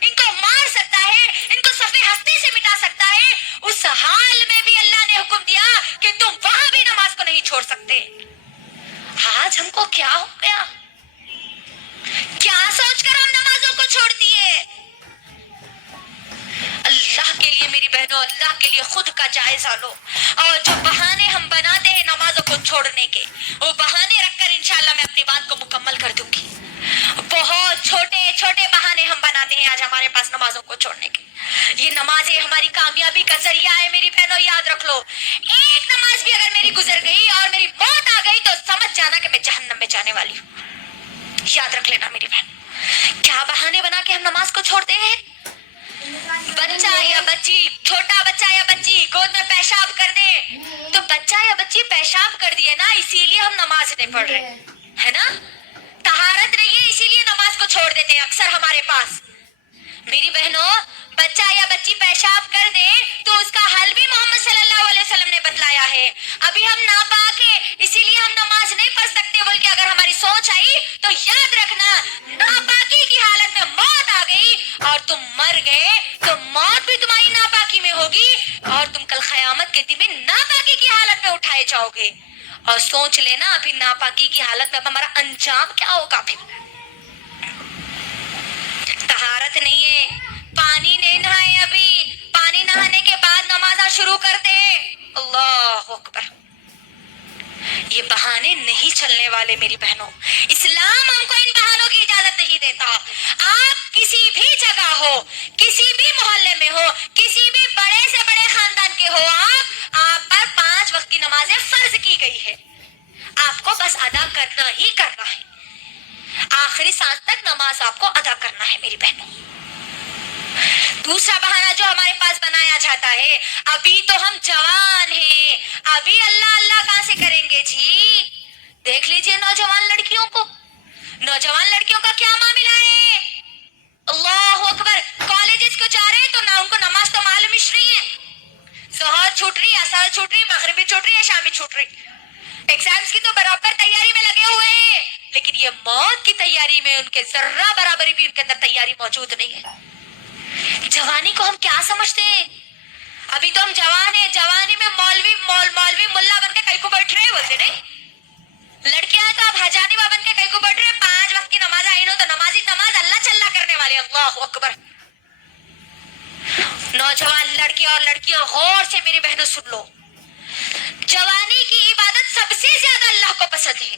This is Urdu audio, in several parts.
ان کو مار سکتا ہے, ان کو صفحے ہستی سے مٹا سکتا ہے, اس حال میں بھی اللہ نے حکم دیا کہ تم وہاں بھی نماز کو نہیں چھوڑ سکتے. آج ہم کو کیا ہو گیا؟ کیا سوچ کر ہم نمازوں کو چھوڑ دیے؟ اللہ کے لیے میری بہنوں, اللہ کے لیے خود کا جائزہ لو. اور جو بہانے ہم بناتے ہیں نمازوں کو چھوڑنے کے, وہ بہانے رکھ کر انشاءاللہ میں اپنی بات کو مکمل کر دوں گی. بہت چھوٹے چھوٹے بہانے ہم بناتے ہیں آج ہمارے پاس نمازوں کو چھوڑنے کے. یہ نمازیں ہماری کامیابی کا ذریعہ ہے میری بہنوں, یاد رکھ لو. ایک نماز بھی اگر میری گزر گئی اور میری موت آ گئی تو سمجھ جانا کہ میں جہنم میں جانے والی ہوں. یاد رکھ لینا میری بہن. کیا بہانے بنا کے ہم نماز کو چھوڑتے ہیں؟ بچہ یا بچی, چھوٹا بچہ یا بچی گود میں پیشاب کر دے تو بچہ یا بچی پیشاب کر دیے نا, اسی لیے ہم نماز نہیں پڑھ رہے ہے نا. طہارت نہیں ہے اسی لیے نماز کو چھوڑ دیتے ہیں اکثر ہمارے پاس. میری بہنوں, بچہ یا بچی پیشاب کر دے تو اس کا حل بھی محمد صلی اللہ علیہ وسلم نے بتلایا ہے. ابھی ہم ناپاک ہیں اسی لیے ہم نماز نہیں پڑھ سکتے بول کے اگر ہماری سوچ آئی تو یاد رکھنا, ناپاکی کی حالت میں موت آ گئی اور تم مر گئے تو موت بھی تمہاری ناپاکی میں ہوگی اور تم کل قیامت کے دن میں ناپاکی کی حالت میں اٹھائے جاؤ گے. اور سوچ لینا پھر ناپاکی کی حالت میں ہمارا انجام کیا ہوگا. پھر طہارت نہیں ہے, پانی نہیں نہائے, ابھی پانی نہانے کے بعد نمازاں شروع کرتے. اللہ اکبر. یہ بہانے نہیں چلنے والے میری بہنوں. اسلام ہم کو ان بہانوں کی اجازت نہیں دیتا. آپ کسی بھی جگہ ہو, کسی بھی محلے میں ہو, کسی بھی بڑے سے بڑے خاندان کے ہو, آپ پر 5 وقت کی نمازیں فرض کی گئی ہے. آپ کو بس ادا کرنا ہی کرنا ہے. آخری سانس تک نماز آپ کو ادا کرنا ہے میری بہنوں. دوسرا بہانہ جو ہمارے پاس بنایا جاتا ہے, ابھی تو ہم جوان ہیں, ابھی اللہ اللہ کہاں سے کریں گے جی. دیکھ لیجئے نوجوان لڑکیوں کو, نوجوان لڑکیوں کا کیا معاملہ ہے. اللہ اکبر. کالجز کو جا رہے ہیں تو نہ ان کو نماز تو معلوم ہی نہیں ہے. ظہر چھوٹ رہی, عصر چھوٹ رہی, مغربی چھوٹ رہی ہے, شامی چھوٹ رہی. ایگزامز کی تو برابر تیاری میں لگے ہوئے ہیں, لیکن یہ موت کی تیاری میں ان کے ذرہ برابری بھی ان کے اندر تیاری موجود نہیں ہے. جوانی کو ہم کیا سمجھتے ہیں؟ ابھی تو ہم جوان ہیں, جوانی میں مولوی ملا بن کے کئی کو بیٹھ رہے بولتے نہیں. لڑکیاں ہیں تو اب حجانی بن کے کئی کو بیٹھ رہے, 5 وقت کی نماز آئی نو تو نمازی نماز اللہ چلا کرنے والے. اللہ اکبر. نوجوان لڑکے اور لڑکیاں غور سے میری بہنوں سن لو, جوانی کی عبادت سب سے زیادہ اللہ کو پسند ہے.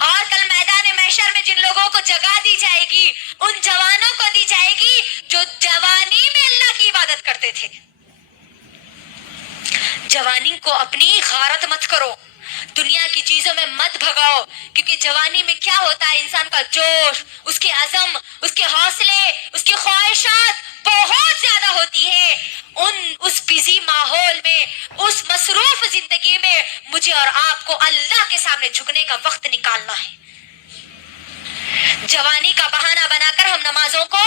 اور کل میدان محشر میں جن لوگوں کو جگہ دی جائے گی ان جوانوں کو دی جائے گی جو جوانی میں اللہ کی عبادت کرتے تھے. جوانی کو اپنی غارت مت کرو, دنیا کی چیزوں میں مت بھگاؤ, کیونکہ جوانی میں کیا ہوتا ہے, انسان کا جوش, اس کے عزم, اس کے حوصلے, اس کی خواہشات بہت زیادہ ہوتی ہے. اس بزی ماحول میں, اس مصروف زندگی میں مجھے اور آپ کو اللہ کے سامنے جھکنے کا وقت نکالنا ہے. جوانی کا بہانہ بنا کر ہم نمازوں کو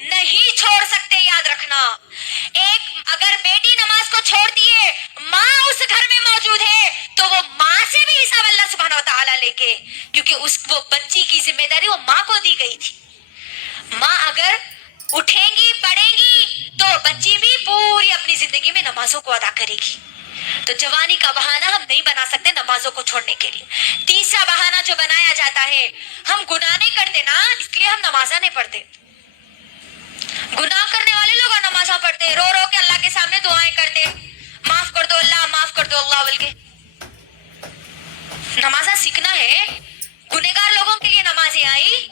نہیں چھوڑ سکتے, یاد رکھنا. اگر بیٹی نماز کو چھوڑتی ہے, ماں اس گھر میں موجود ہے تو وہ ماں سے بھی حساب اللہ سبحانہ و تعالیٰ لے کے, کیونکہ وہ بچی کی ذمہ داری وہ ماں کو دی گئی تھی. ماں اگر اٹھیں گی پڑھیں گی تو بچی بھی پوری اپنی زندگی میں نمازوں کو ادا کرے گی. تو جوانی کا بہانہ ہم نہیں بنا سکتے نمازوں کو چھوڑنے کے لیے. تیسرا بہانہ جو بنایا جاتا ہے, ہم گناہ نہیں کرتے نا اس لیے ہم نمازاں نہیں پڑھتے. گناہ کرنے والے لوگ نمازاں پڑھتے, رو رو کے اللہ کے سامنے دعائیں کرتے, معاف کر دو اللہ, معاف کر دو اللہ بول کے. نمازاں سیکھنا ہے, گنہگار لوگوں کے لیے نمازیں آئی.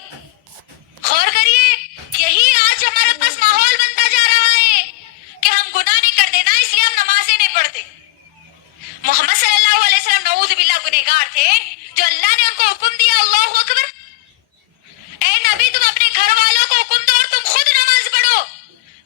غور کریے, یہی آج ہمارے پاس ماحول بنتا جا رہا ہے کہ ہم گناہ نہیں کرتے نا اس لیے ہم نمازیں نہیں پڑھتے. محمد صلی اللہ علیہ وسلم نعوذ باللہ گنہگار تھے, جو اللہ نے ان کو حکم دیا. اللہ اکبر. اے نبی تم اپنے گھر والوں کو حکم دو اور تم خود نماز پڑھو.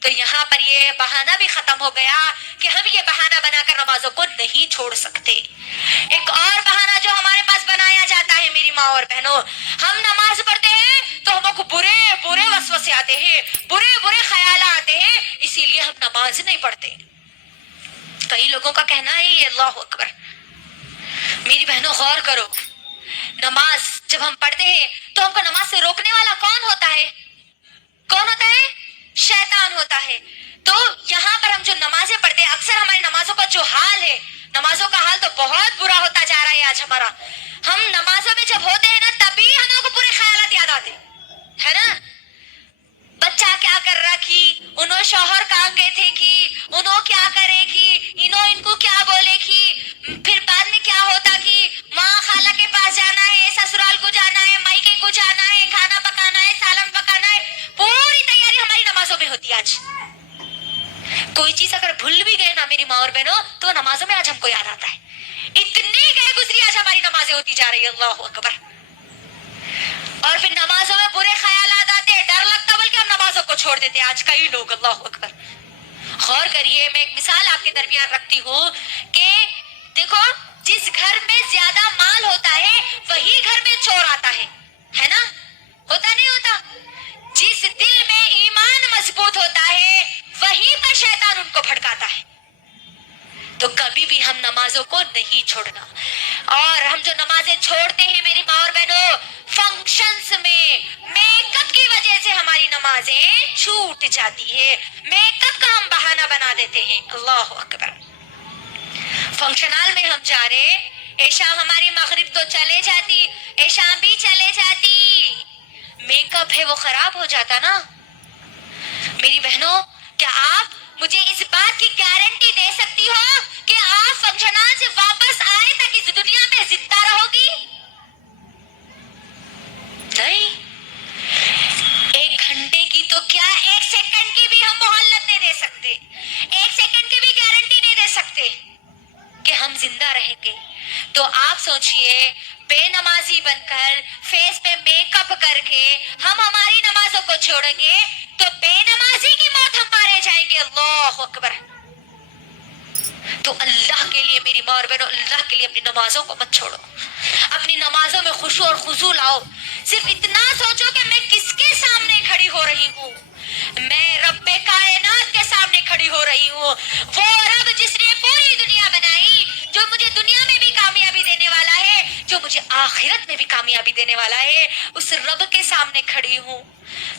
تو یہاں پر یہ بہانہ بھی ختم ہو گیا کہ ہم یہ بہانہ بنا کر نمازوں کو نہیں چھوڑ سکتے. ایک اور بہانہ جو ہمارے پاس بنایا جاتا ہے میری ماں اور بہنوں, ہم نماز پڑھتے ہیں تو ہم کو برے برے وسوسے آتے ہیں, برے برے خیالات آتے ہیں, اسی لیے ہم نماز نہیں پڑھتے. کئی لوگوں کا کہنا ہے یہ. اللہ اکبر. میری بہنوں غور کرو, نماز جب ہم پڑھتے ہیں تو ہم کو نماز سے روکنے والا کون ہوتا ہے؟ کون ہوتا ہے؟ تو بہت برا ہوتا جا رہا ہے آج ہمارا. ہم نمازوں میں جب ہوتے ہیں نا تبھی ہم کو پورے خیالات یاد آتے ہے نا. بچہ کیا کر رہا کی, انہوں شوہر کہاں گئے تھے کی, انہوں کیا کرے کی, انہوں ان کو کیا بولے کی, پھر بعد میں کیا ہوتا کی ماں خالہ کے پاس جانا ہے, سسرال کو جانا ہے, مائکے کو جانا ہے, کھانا پکانا ہے, سالن پکانا ہے. پوری تیاری ہماری نمازوں میں ہوتی ہے. آج کوئی چیز اگر بھول بھی گئے نا میری ماں اور بہنوں تو نمازوں میں آج ہم کو یاد آتا ہے. اتنی گئے گزری آج ہماری نمازیں ہوتی جا رہی ہے. اللہ اکبر. اور پھر نمازوں میں برے خیالات آتے, ڈر لگتا, بلکہ ہم نمازوں کو چھوڑ دیتے آج کئی لوگ. اللہ اکبر. غور کریے, میں ایک مثال آپ کے درمیان رکھتی ہوں کہ دیکھو جس گھر میں زیادہ مال ہوتا ہے وہی گھر میں چور آتا ہے نا, ہوتا نہیں ہوتا. جس دل میں ایمان مضبوط ہوتا ہے وہیں پر شیطان ان کو بھڑکاتا ہے. تو کبھی بھی ہم نمازوں کو نہیں چھوڑنا. اور ہم جو نمازیں چھوڑتے ہیں میری ماں اور بہنوں, فنکشنز میں میک اپ کی وجہ سے ہماری نمازیں چھوٹ جاتی ہے. میک اپ کا ہم بہانہ بنا دیتے ہیں. اللہ اکبر. فنکشن ہال میں ہم جا رہے, عشاء ہماری مغرب تو چلے جاتی, عشاء بھی چلے جاتی, میک اپ ہے وہ خراب ہو جاتا نا. میری بہنوں, کیا آپ مجھے اس بات کی گارنٹی دے سکتی ہو کہ آپ فنکشن ہال سے واپس آئے تک اس دنیا میں زندہ رہو گی؟ نہیں. 1 گھنٹے کی تو کیا 1 سیکنڈ کی بھی ہم مہلت نہیں دے سکتے, 1 سیکنڈ کی بھی گارنٹی نہیں دے سکتے کہ ہم زندہ رہیں گے. تو آپ سوچئے, بے نمازی بن کر فیس پہ میک اپ کر کے ہم ہماری نمازوں کو چھوڑیں گے تو بے نمازی کی موت ہم مارے جائیں گے. اللہ اکبر. تو اللہ کے لیے میری ماں اور بہنوں, اللہ کے لیے اپنی نمازوں کو مت چھوڑو. اپنی نمازوں میں خشوع اور خضوع لاؤ. صرف اتنا سوچو کہ میں کس کے سامنے کھڑی ہو رہی ہوں. میں رب کائنات کے سامنے کھڑی ہو رہی ہوں. وہ رب جس نے پوری دنیا بنائی, جو مجھے دنیا میں بھی کامیابی دینے والا ہے, جو مجھے آخرت میں بھی کامیابی دینے والا ہے, اس رب کے سامنے کھڑی ہوں.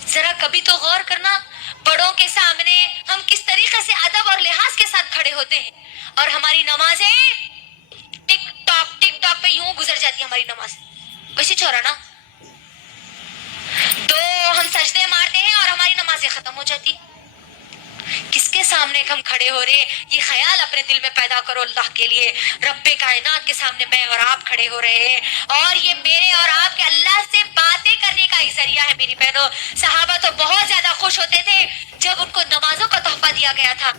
ذرا کبھی تو غور کرنا, بڑوں کے سامنے ہم کس طریقے سے ادب اور لحاظ کے ساتھ کھڑے ہوتے ہیں, اور ہماری نمازیں ٹک ٹاک پہ یوں گزر جاتی ہے ہماری نماز. ویسے چھوڑا نا, 2 ہم سجدے مارتے ہیں اور ہماری نمازیں ختم ہو جاتی. کس کے سامنے ہم کھڑے ہو رہے, یہ خیال اپنے دل میں پیدا کرو. اللہ کے لیے رب کائنات کے سامنے میں اور آپ کھڑے ہو رہے ہیں, اور یہ میرے اور آپ کے اللہ سے باتیں کرنے کا ایک ذریعہ ہے. میری بہنوں, صحابہ تو بہت زیادہ خوش ہوتے تھے جب ان کو نمازوں کا تحفہ دیا گیا تھا.